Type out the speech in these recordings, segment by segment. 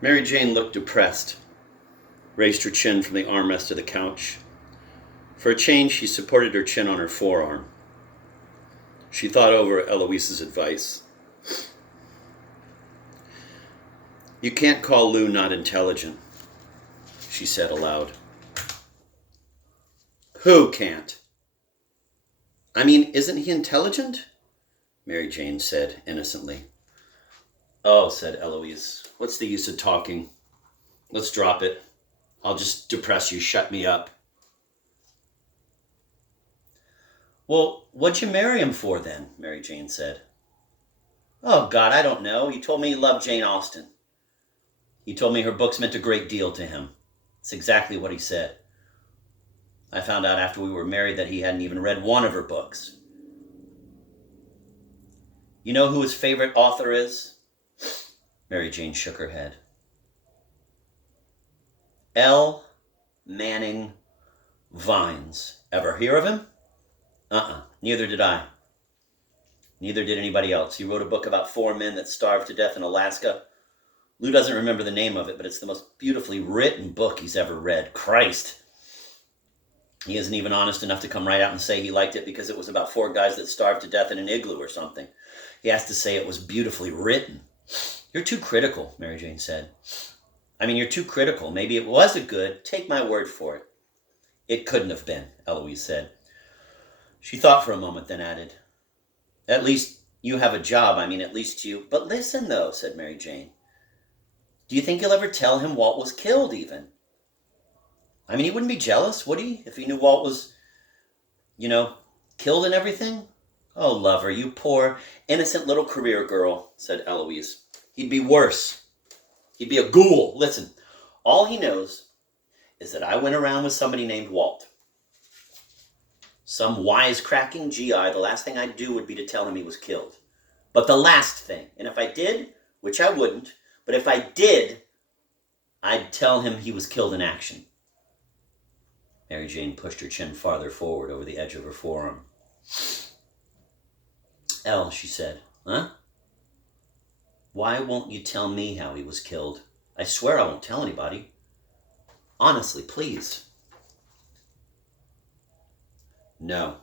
Mary Jane looked depressed, raised her chin from the armrest of the couch. For a change, she supported her chin on her forearm. She thought over Eloise's advice. You can't call Lou not intelligent, she said aloud. Who can't? I mean, isn't he intelligent? Mary Jane said innocently. Oh, said Eloise, what's the use of talking? Let's drop it. I'll just depress you, shut me up. Well, what'd you marry him for then? Mary Jane said. Oh, God, I don't know. He told me he loved Jane Austen. He told me her books meant a great deal to him. It's exactly what he said. I found out after we were married that he hadn't even read one of her books. You know who his favorite author is? Mary Jane shook her head. L. Manning Vines. Ever hear of him? Neither did I. Neither did anybody else. He wrote a book about 4 men that starved to death in Alaska. Lou doesn't remember the name of it, but it's the most beautifully written book he's ever read. Christ. He isn't even honest enough to come right out and say he liked it because it was about 4 guys that starved to death in an igloo or something. He has to say it was beautifully written. You're too critical, Mary Jane said. I mean, you're too critical. Maybe it was a good. Take my word for it. It couldn't have been, Eloise said. She thought for a moment, then added, at least you have a job. I mean, at least you... But listen, though, said Mary Jane. Do you think you'll ever tell him Walt was killed, even? I mean, he wouldn't be jealous, would he? If he knew Walt was, killed and everything? Oh, lover, you poor, innocent little career girl, said Eloise. He'd be worse. He'd be a ghoul. Listen, all he knows is that I went around with somebody named Walt. Some wisecracking GI, the last thing I'd do would be to tell him he was killed. But the last thing, and if I did, which I wouldn't, but if I did, I'd tell him he was killed in action. Mary Jane pushed her chin farther forward over the edge of her forearm. Elle, she said, huh? Why won't you tell me how he was killed? I swear I won't tell anybody. Honestly, please. No.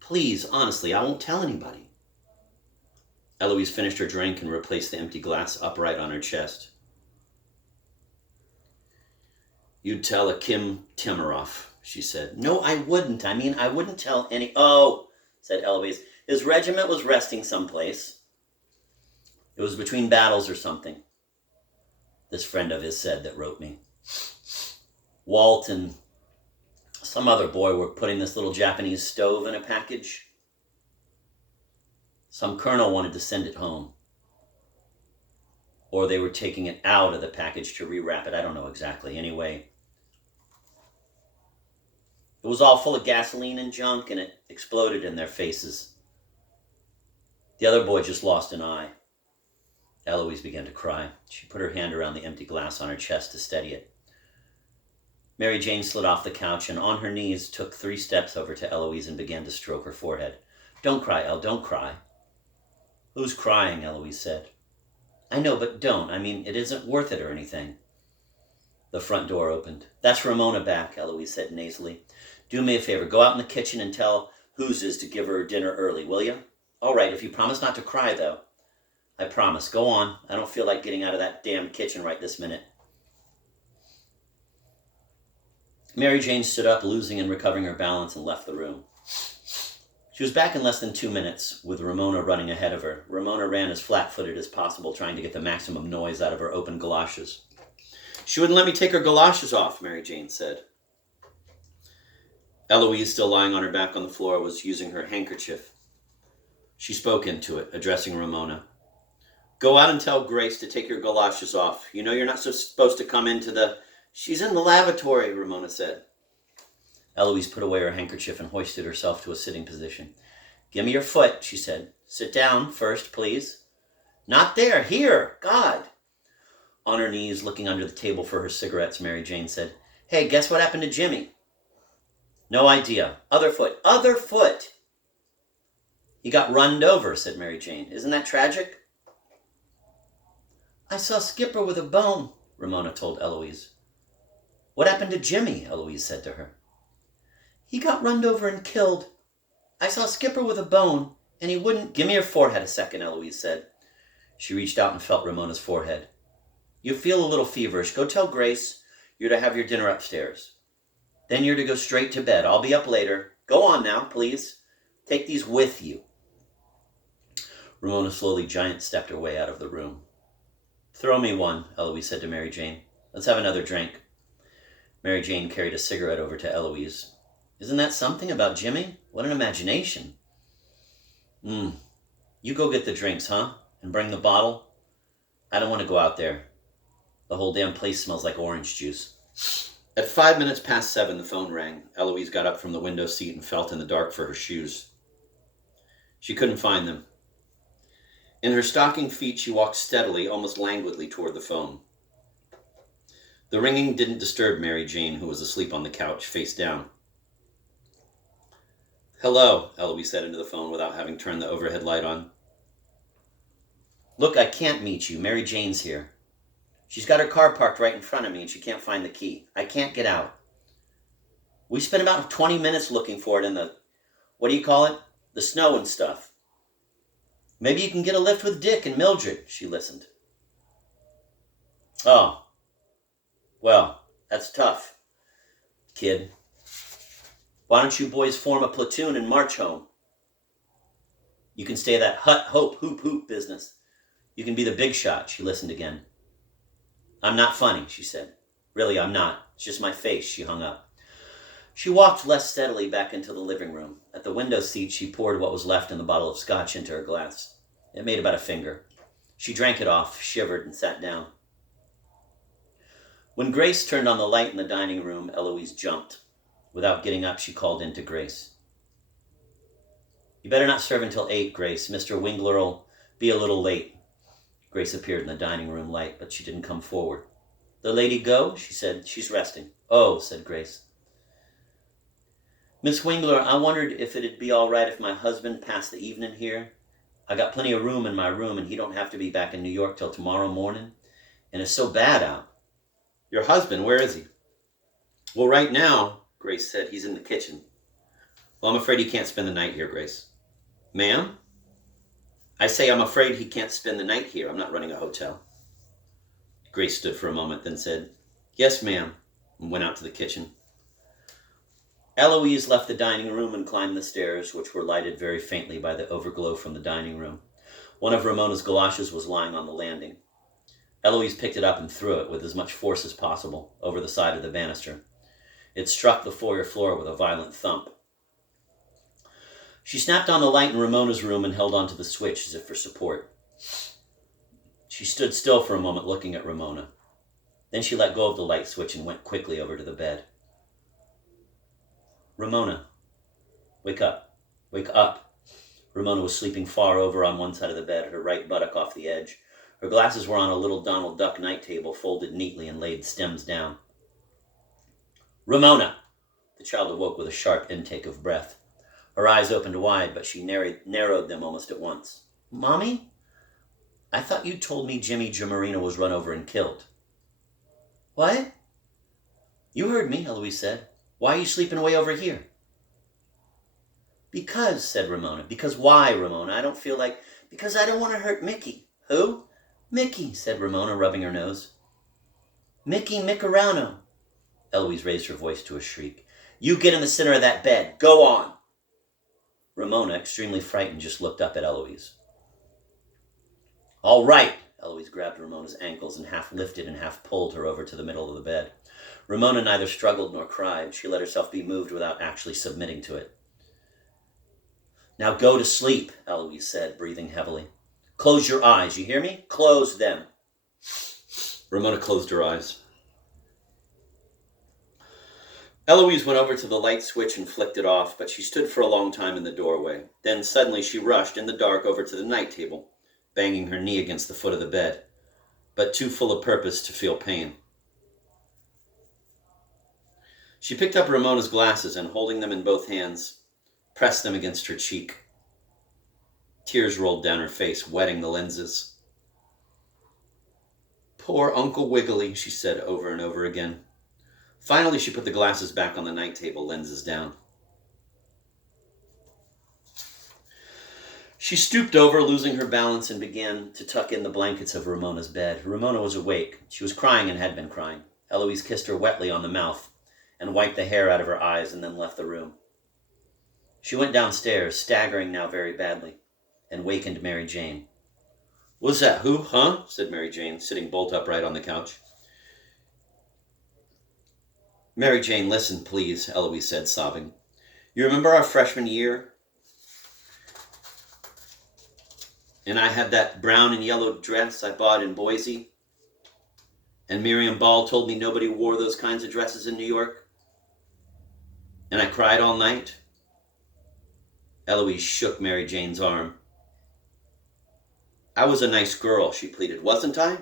Please, honestly, I won't tell anybody. Eloise finished her drink and replaced the empty glass upright on her chest. You'd tell a Kim Timoroff, she said. No, I wouldn't. I mean, I wouldn't tell any... Oh, said Eloise. His regiment was resting someplace. It was between battles or something. This friend of his said that wrote me. Walt and some other boy were putting this little Japanese stove in a package. Some colonel wanted to send it home. Or they were taking it out of the package to rewrap it. I don't know exactly. Anyway, it was all full of gasoline and junk, and it exploded in their faces. The other boy just lost an eye. Eloise began to cry. She put her hand around the empty glass on her chest to steady it. Mary Jane slid off the couch and on her knees took 3 steps over to Eloise and began to stroke her forehead. Don't cry, Elle, don't cry. Who's crying? Eloise said. I know, but don't. I mean, it isn't worth it or anything. The front door opened. That's Ramona back, Eloise said nasally. Do me a favor. Go out in the kitchen and tell whose is to give her dinner early, will you? All right, if you promise not to cry, though. I promise. Go on. I don't feel like getting out of that damn kitchen right this minute. Mary Jane stood up, losing and recovering her balance, and left the room. She was back in less than 2 minutes, with Ramona running ahead of her. Ramona ran as flat-footed as possible, trying to get the maximum noise out of her open galoshes. She wouldn't let me take her galoshes off, Mary Jane said. Eloise, still lying on her back on the floor, was using her handkerchief. She spoke into it, addressing Ramona. Go out and tell Grace to take your galoshes off. You know you're not supposed to come into the... She's in the lavatory, Ramona said. Eloise put away her handkerchief and hoisted herself to a sitting position. Give me your foot, she said. Sit down first, please. Not there, here, God. On her knees, looking under the table for her cigarettes, Mary Jane said, Hey, guess what happened to Jimmy? No idea. Other foot, other foot. He got runned over, said Mary Jane. Isn't that tragic? I saw Skipper with a bone, Ramona told Eloise. What happened to Jimmy? Eloise said to her. He got runned over and killed. I saw Skipper with a bone, and he wouldn't... Give me your forehead a second, Eloise said. She reached out and felt Ramona's forehead. You feel a little feverish. Go tell Grace you're to have your dinner upstairs. Then you're to go straight to bed. I'll be up later. Go on now, please. Take these with you. Ramona slowly giant-stepped her way out of the room. Throw me one, Eloise said to Mary Jane. Let's have another drink. Mary Jane carried a cigarette over to Eloise. Isn't that something about Jimmy? What an imagination. You go get the drinks, huh? And bring the bottle? I don't want to go out there. The whole damn place smells like orange juice. At 7:05, the phone rang. Eloise got up from the window seat and felt in the dark for her shoes. She couldn't find them. In her stocking feet, she walked steadily, almost languidly, toward the phone. The ringing didn't disturb Mary Jane, who was asleep on the couch, face down. Hello, Eloise said into the phone without having turned the overhead light on. Look, I can't meet you. Mary Jane's here. She's got her car parked right in front of me and she can't find the key. I can't get out. We spent about 20 minutes looking for it in the, what do you call it? The snow and stuff. Maybe you can get a lift with Dick and Mildred, she listened. Oh, well, that's tough, kid. Why don't you boys form a platoon and march home? You can stay that hut, hope, hoop, hoop business. You can be the big shot, she listened again. I'm not funny, she said. Really, I'm not. It's just my face, she hung up. She walked less steadily back into the living room. At the window seat, she poured what was left in the bottle of scotch into her glass. It made about a finger. She drank it off, shivered, and sat down. When Grace turned on the light in the dining room, Eloise jumped. Without getting up, she called in to Grace. You better not serve until 8, Grace. Mr. Wingler'll be a little late. Grace appeared in the dining room light, but she didn't come forward. The lady go? She said. She's resting. Oh, said Grace. Miss Wingler, I wondered if it'd be all right if my husband passed the evening here. I got plenty of room in my room, and he don't have to be back in New York till tomorrow morning. And it's so bad out. Your husband, where is he? Well, right now, Grace said, he's in the kitchen. Well, I'm afraid he can't spend the night here, Grace. Ma'am? I say I'm afraid he can't spend the night here. I'm not running a hotel. Grace stood for a moment, then said, Yes, ma'am, and went out to the kitchen. Eloise left the dining room and climbed the stairs, which were lighted very faintly by the overglow from the dining room. One of Ramona's galoshes was lying on the landing. Eloise picked it up and threw it with as much force as possible over the side of the banister. It struck the foyer floor with a violent thump. She snapped on the light in Ramona's room and held onto the switch as if for support. She stood still for a moment looking at Ramona. Then she let go of the light switch and went quickly over to the bed. Ramona, wake up. Wake up. Ramona was sleeping far over on one side of the bed, her right buttock off the edge. Her glasses were on a little Donald Duck night table, folded neatly and laid stems down. Ramona! The child awoke with a sharp intake of breath. Her eyes opened wide, but she narrowed them almost at once. Mommy? I thought you told me Jimmy Jamarino was run over and killed. What? You heard me, Eloise said. Why are you sleeping away over here? Because, said Ramona. Because why, Ramona? I don't feel like... Because I don't want to hurt Mickey. Who? Mickey, said Ramona, rubbing her nose. Mickey Micarano. Eloise raised her voice to a shriek. You get in the center of that bed. Go on. Ramona, extremely frightened, just looked up at Eloise. All right. Eloise grabbed Ramona's ankles and half lifted and half pulled her over to the middle of the bed. Ramona neither struggled nor cried. She let herself be moved without actually submitting to it. Now go to sleep, Eloise said, breathing heavily. Close your eyes, you hear me? Close them. Ramona closed her eyes. Eloise went over to the light switch and flicked it off, but she stood for a long time in the doorway. Then suddenly she rushed in the dark over to the night table, banging her knee against the foot of the bed, but too full of purpose to feel pain. She picked up Ramona's glasses and, holding them in both hands, pressed them against her cheek. Tears rolled down her face, wetting the lenses. Poor Uncle Wiggily, she said over and over again. Finally, she put the glasses back on the night table, lenses down. She stooped over, losing her balance, and began to tuck in the blankets of Ramona's bed. Ramona was awake. She was crying and had been crying. Eloise kissed her wetly on the mouth and wiped the hair out of her eyes and then left the room. She went downstairs, staggering now very badly, and wakened Mary Jane. "What's that, who, huh?" said Mary Jane, sitting bolt upright on the couch. "Mary Jane, listen, please," Eloise said, sobbing. "You remember our freshman year? And I had that brown and yellow dress I bought in Boise? And Miriam Ball told me nobody wore those kinds of dresses in New York? And I cried all night?" Eloise shook Mary Jane's arm. "I was a nice girl," she pleaded, "wasn't I?